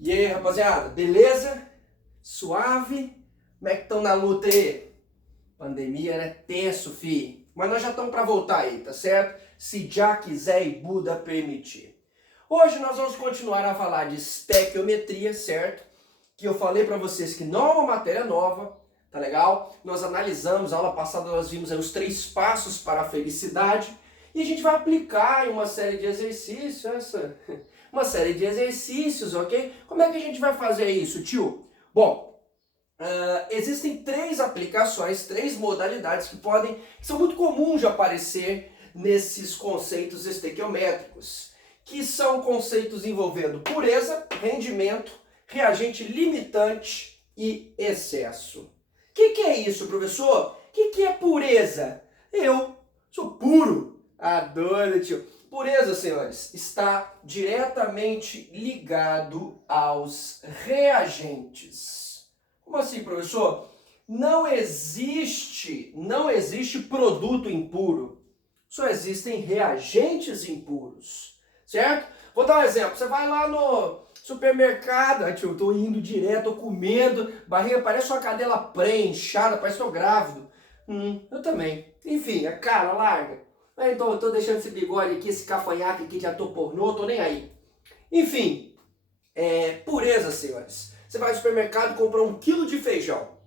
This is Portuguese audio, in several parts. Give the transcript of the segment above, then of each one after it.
E aí, rapaziada, beleza? Suave? Como é que estão na luta aí? Pandemia, né? Tenso, fi. Mas nós já estamos para voltar aí, tá certo? Se já quiser e Buda permitir. Hoje nós vamos continuar a falar de estequiometria, certo? Que eu falei para vocês que não é uma matéria nova, tá legal? Nós analisamos, aula passada nós vimos aí os 3 passos para a felicidade. E a gente vai aplicar em uma série de exercícios, ok? Como é que a gente vai fazer isso, tio? Bom, existem 3 aplicações, 3 modalidades que são muito comuns de aparecer nesses conceitos estequiométricos, que são conceitos envolvendo pureza, rendimento, reagente limitante e excesso. O que é isso, professor? O que é pureza? Eu sou puro. Adoro, tio. Pureza, senhores, está diretamente ligado aos reagentes. Como assim, professor? Não existe produto impuro. Só existem reagentes impuros, certo? Vou dar um exemplo. Você vai lá no supermercado, tio, tô indo direto, tô comendo, barriga parece uma cadela pré-inchada, parece que tô grávido. Eu também. Enfim, a cara larga. Então eu tô deixando esse bigode aqui, esse cafanhaque aqui, já tô pornô, tô nem aí. Enfim, pureza, senhores. Você vai ao supermercado e compra 1 quilo de feijão.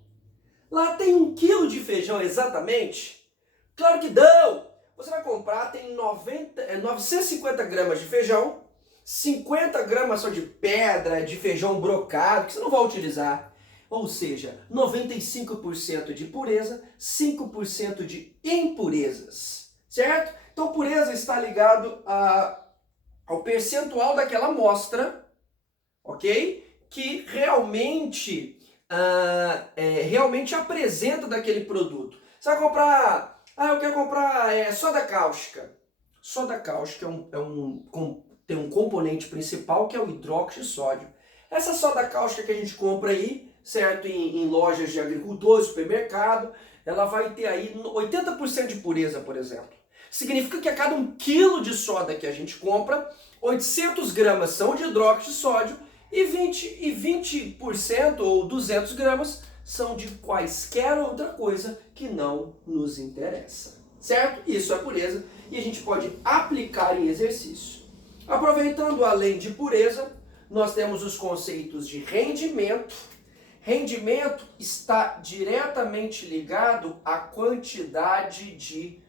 Lá tem 1 quilo de feijão exatamente? Claro que não! Você vai comprar, tem 950 gramas de feijão, 50 gramas só de pedra, de feijão brocado, que você não vai utilizar. Ou seja, 95% de pureza, 5% de impurezas. Certo? Então, pureza está ligado ao percentual daquela amostra, ok? Que realmente apresenta daquele produto. Você vai comprar, eu quero comprar soda cáustica. Soda cáustica tem um componente principal que é o hidróxido de sódio. Essa soda cáustica que a gente compra aí, certo? Em lojas de agricultores, supermercado, ela vai ter aí 80% de pureza, por exemplo. Significa que a cada 1 quilo de soda que a gente compra, 800 gramas são de hidróxido de sódio e 20% ou 200 gramas são de quaisquer outra coisa que não nos interessa. Certo? Isso é pureza e a gente pode aplicar em exercício. Aproveitando além de pureza, nós temos os conceitos de rendimento. Rendimento está diretamente ligado à quantidade de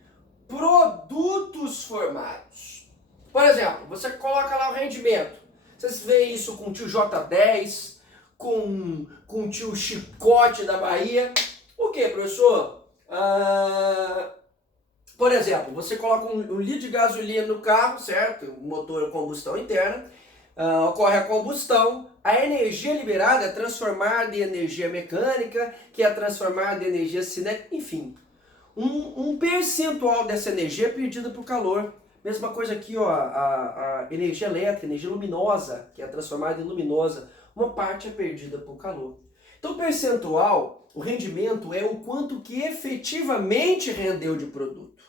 produtos formados. Por exemplo, você coloca lá o rendimento. Vocês veem isso com o tio J10, com o tio Chicote da Bahia. O que, professor? Por exemplo, você coloca um litro de gasolina no carro, certo? Motor combustão interna. Ocorre a combustão, a energia liberada é transformada em energia mecânica, que é transformada em energia cinética, enfim. Um percentual dessa energia é perdida por calor. Mesma coisa aqui, ó, a energia elétrica, energia luminosa, que é transformada em luminosa, uma parte é perdida por calor. Então o percentual, o rendimento é o quanto que efetivamente rendeu de produto.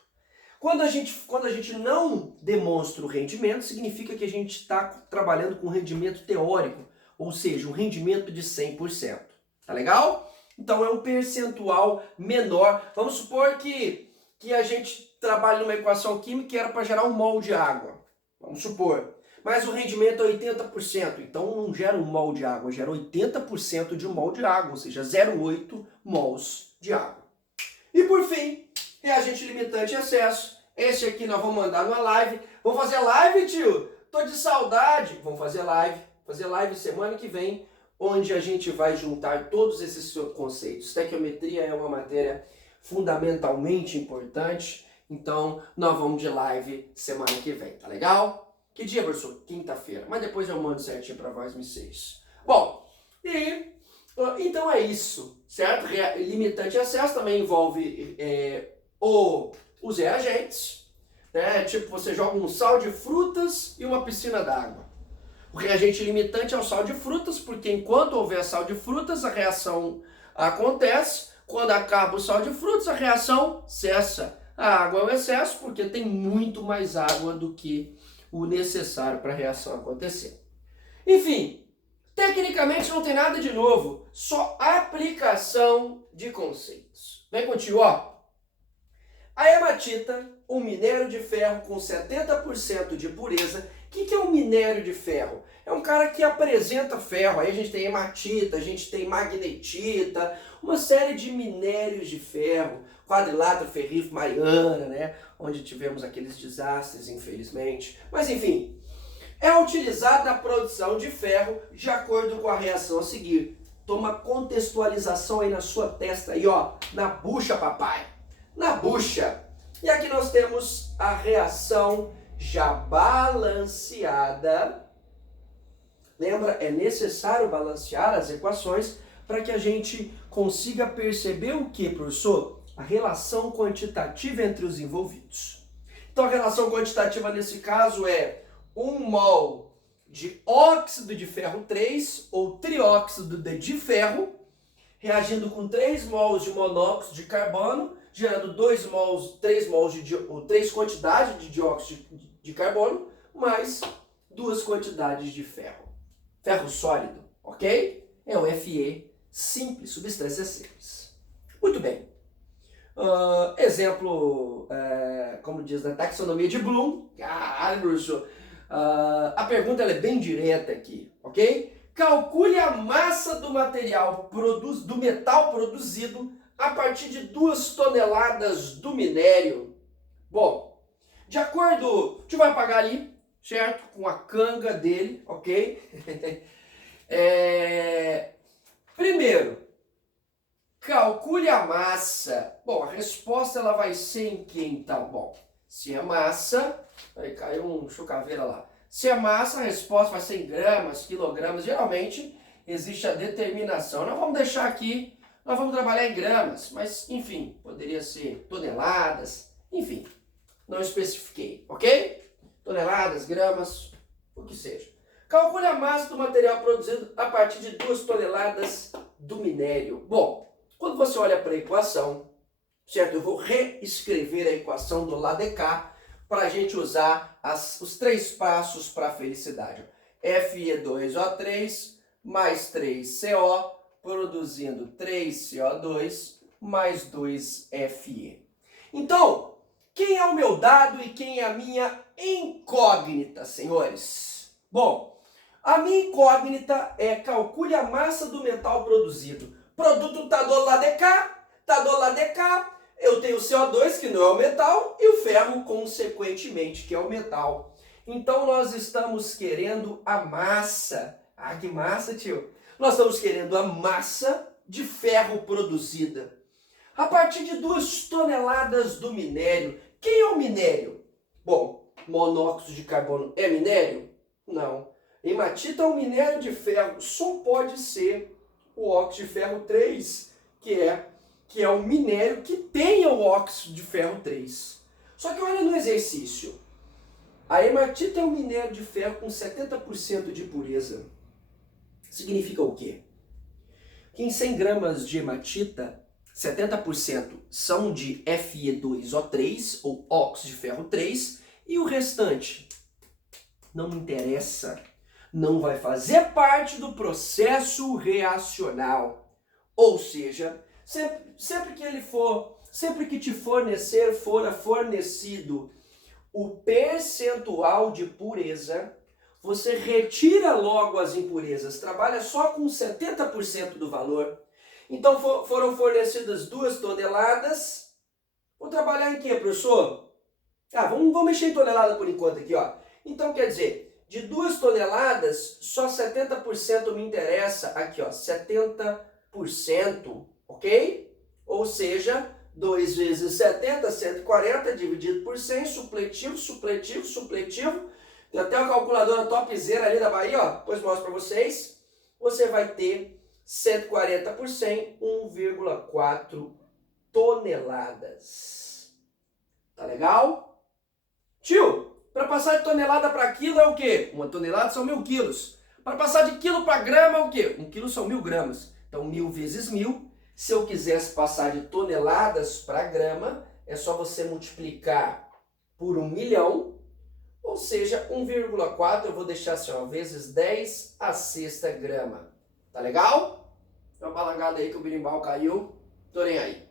Quando a gente não demonstra o rendimento, significa que a gente está trabalhando com rendimento teórico, ou seja, um rendimento de 100%. Tá legal? Então é um percentual menor. Vamos supor que a gente trabalha numa equação química que era para gerar 1 mol de água. Vamos supor. Mas o rendimento é 80%. Então não gera 1 mol de água, gera 80% de 1 mol de água, ou seja, 0,8 mols de água. E por fim, reagente limitante e excesso. Esse aqui nós vamos mandar numa live. Vamos fazer live, tio? Tô de saudade. Vamos fazer live. Fazer live semana que vem, onde a gente vai juntar todos esses conceitos. Estequiometria é uma matéria fundamentalmente importante, então nós vamos de live semana que vem, tá legal? Que dia, professor? Quinta-feira, mas depois eu mando certinho para vocês. Bom, então é isso, certo? Limitante e excesso também envolve os reagentes, né? Tipo, você joga um sal de frutas e uma piscina d'água. O reagente limitante é o sal de frutas, porque enquanto houver sal de frutas, a reação acontece. Quando acaba o sal de frutas, a reação cessa. A água é o excesso, porque tem muito mais água do que o necessário para a reação acontecer. Enfim, Tecnicamente não tem nada de novo, só aplicação de conceitos. Vem contigo, ó. A hematita, um minério de ferro com 70% de pureza. O que é um minério de ferro? É um cara que apresenta ferro. Aí a gente tem hematita, a gente tem magnetita, uma série de minérios de ferro, quadrilátero ferrífero Mariana, né? Onde tivemos aqueles desastres, infelizmente. Mas enfim, é utilizado na produção de ferro de acordo com a reação a seguir. Toma contextualização aí na sua testa, aí ó, na bucha, papai. Na bucha. E aqui nós temos a reação já balanceada. Lembra, é necessário balancear as equações para que a gente consiga perceber o que, professor? A relação quantitativa entre os envolvidos. Então a relação quantitativa nesse caso é 1 mol de óxido de ferro 3 ou trióxido de ferro reagindo com 3 mols de monóxido de carbono, gerando 3 quantidades de dióxido de carbono, mais 2 quantidades de ferro. Ferro sólido, ok? É um Fe simples, substância simples. Muito bem. Exemplo, como diz na taxonomia de Bloom. Caralho, professor. A pergunta ela é bem direta aqui, ok? Calcule a massa do material, do metal produzido a partir de 2 toneladas do minério. Bom, de acordo, a gente vai apagar ali, certo? Com a canga dele, ok? Primeiro, calcule a massa. Bom, a resposta ela vai ser em que então? Bom, se é massa, aí caiu um chocaveira lá. Se é massa, a resposta vai ser em gramas, quilogramas. Geralmente existe a determinação. Nós vamos deixar aqui, nós vamos trabalhar em gramas, mas enfim, poderia ser toneladas, enfim, não especifiquei, ok? Toneladas, gramas, o que seja. Calcule a massa do material produzido a partir de 2 toneladas do minério. Bom, quando você olha para a equação, certo? Eu vou reescrever a equação do lado de cá para a gente usar os 3 passos para a felicidade. Fe2O3 mais 3CO, produzindo 3CO2 mais 2Fe. Então, quem é o meu dado e quem é a minha incógnita, senhores? Bom, a minha incógnita é calcule a massa do metal produzido. Produto está do lado de cá, está do lado de cá. Eu tenho o CO2, que não é o metal, e o ferro, consequentemente, que é o metal. Então, nós estamos querendo a massa. Ah, que massa, tio! Nós estamos querendo a massa de ferro produzida. A partir de 2 toneladas do minério. Quem é o minério? Bom, monóxido de carbono é minério? Não. Hematita é um minério de ferro. Só pode ser o óxido de ferro 3, que é um minério que tenha o óxido de ferro 3. Só que olha no exercício. A hematita é um minério de ferro com 70% de pureza. Significa o quê? Que em 100 gramas de hematita, 70% são de Fe2O3, ou óxido de ferro 3, e o restante não me interessa. Não vai fazer parte do processo reacional. Ou seja, sempre que te fora fornecido o percentual de pureza, você retira logo as impurezas, trabalha só com 70% do valor. Então foram fornecidas 2 toneladas. Vou trabalhar em quê, professor? Vamos mexer em tonelada por enquanto aqui, ó. Então quer dizer, de 2 toneladas, só 70% me interessa. Aqui, ó, 70%. Ok? Ou seja, 2 vezes 70, 140, dividido por 100, supletivo, supletivo, supletivo. Tem até uma calculadora topzera ali da Bahia, ó, depois mostro para vocês. Você vai ter 140 por 100, 1,4 toneladas. Tá legal? Tio, para passar de tonelada para quilo é o quê? 1 tonelada são 1000 quilos. Para passar de quilo para grama é o quê? 1 quilo são 1000 gramas. Então 1000 vezes 1000. Se eu quisesse passar de toneladas para grama, é só você multiplicar por 1 milhão, Ou seja, 1,4 eu vou deixar assim, ó, vezes 10 a sexta grama. Tá legal? Dá uma balangada aí que o berimbau caiu. Tô nem aí.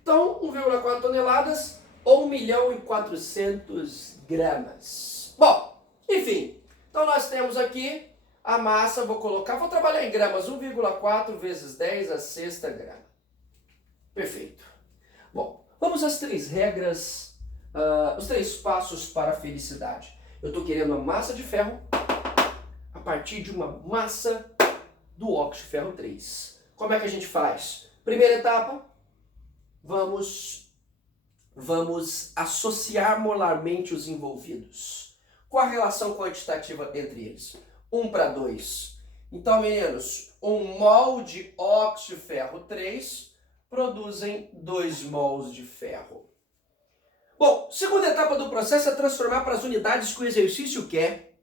Então, 1,4 toneladas ou 1.400.000 gramas. Bom, enfim. Então nós temos aqui a massa, vou trabalhar em gramas, 1,4 vezes 10 a sexta grama. Perfeito. Bom, vamos às 3 regras, os 3 passos para a felicidade. Eu estou querendo uma massa de ferro a partir de uma massa do óxido de ferro 3. Como é que a gente faz? Primeira etapa, vamos associar molarmente os envolvidos. Qual a relação quantitativa entre eles? 1:2. Então, meninos, 1 mol de óxido de ferro 3 produzem 2 mols de ferro. Bom, segunda etapa do processo é transformar para as unidades que o exercício quer.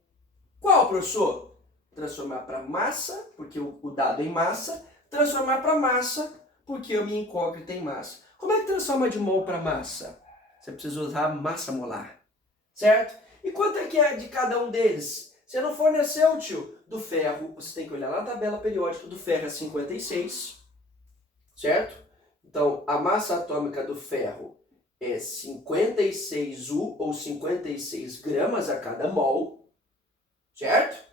Qual, professor? Transformar para massa, porque o dado é em massa. Transformar para massa, porque a minha incógnita é em massa. Como é que transforma de mol para massa? Você precisa usar massa molar, certo? E quanto é que é de cada um deles? Você não forneceu, tio, do ferro, você tem que olhar na tabela periódica, do ferro é 56, certo? Então, a massa atômica do ferro é 56U, ou 56 gramas a cada mol, certo?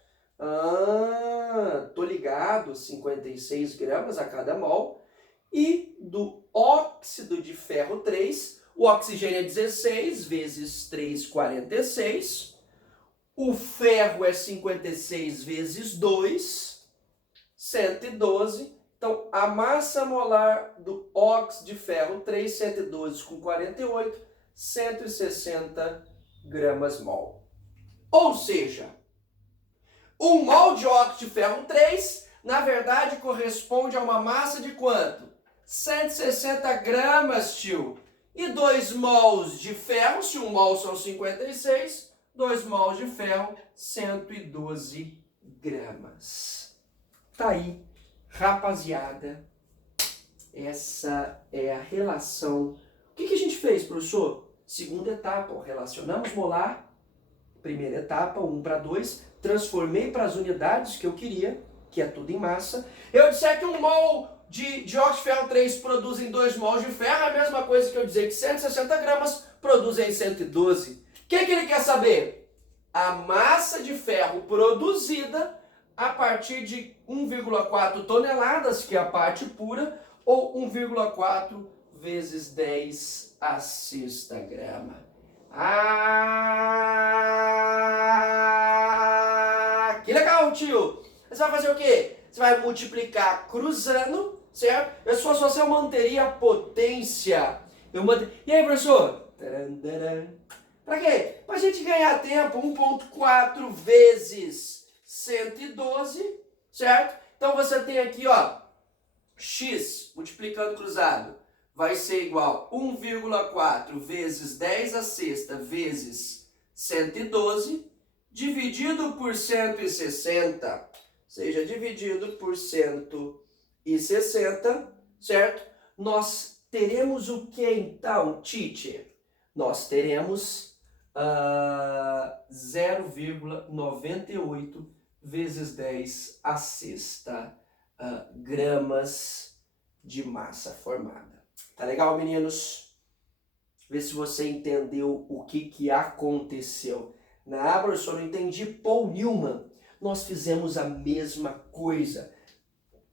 Tô ligado, 56 gramas a cada mol. E do óxido de ferro 3, o oxigênio é 16 vezes 3, 46. O ferro é 56 vezes 2, 112. Então, a massa molar do óxido de ferro 3, 112 com 48, 160 gramas mol. Ou seja, 1 mol de óxido de ferro 3, na verdade, corresponde a uma massa de quanto? 160 gramas, tio. E 2 mols de ferro, se 1 mol são 56, 2 mols de ferro, 112 gramas. Tá aí, rapaziada. Essa é a relação. O que a gente fez, professor? Segunda etapa, ó, relacionamos molar. Primeira etapa, 1:2. Transformei para as unidades que eu queria, que é tudo em massa. Eu disser que 1 mol de óxido de ferro 3 produzem 2 mols de ferro, é a mesma coisa que eu dizer que 160 gramas produzem 112. O que ele quer saber? A massa de ferro produzida a partir de 1,4 toneladas, que é a parte pura, ou 1,4 vezes 10 a sexta grama. Que legal, tio! Você vai fazer o quê? Você vai multiplicar cruzando, certo? Eu, se fosse você, eu manteria a potência. E aí, professor? Para quê? Para a gente ganhar tempo, 1,4 vezes 112, certo? Então você tem aqui, ó, x multiplicando cruzado vai ser igual a 1,4 vezes 10 a sexta vezes 112, dividido por 160, ou seja, dividido por 160, certo? Nós teremos o que então, teacher? Nós teremos 0,98 vezes 10 a sexta gramas de massa formada. Tá legal, meninos? Vê se você entendeu o que aconteceu. Professor, não entendi. Paul Newman. Nós fizemos a mesma coisa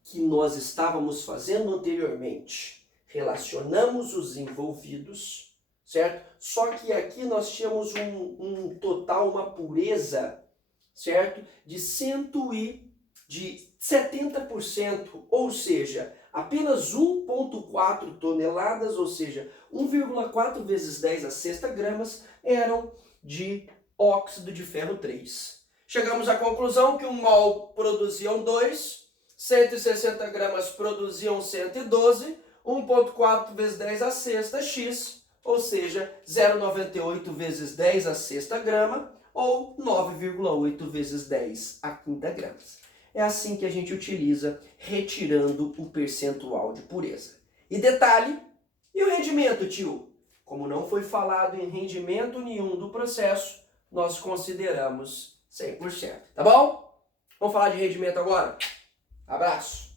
que nós estávamos fazendo anteriormente. Relacionamos os envolvidos, certo? Só que aqui nós tínhamos um total, uma pureza, certo? De 70%, ou seja, apenas 1,4 toneladas, ou seja, 1,4 vezes 10 a sexta gramas eram de óxido de ferro 3. Chegamos à conclusão que 1 mol produziam 2, 160 gramas produziam 112, 1,4 vezes 10 a sexta, x, ou seja, 0,98 vezes 10 a sexta grama, ou 9,8 vezes 10 a quinta gramas. É assim que a gente utiliza, retirando o percentual de pureza. E detalhe, e o rendimento, tio? Como não foi falado em rendimento nenhum do processo, nós consideramos 100%. Tá bom? Vamos falar de rendimento agora? Abraço!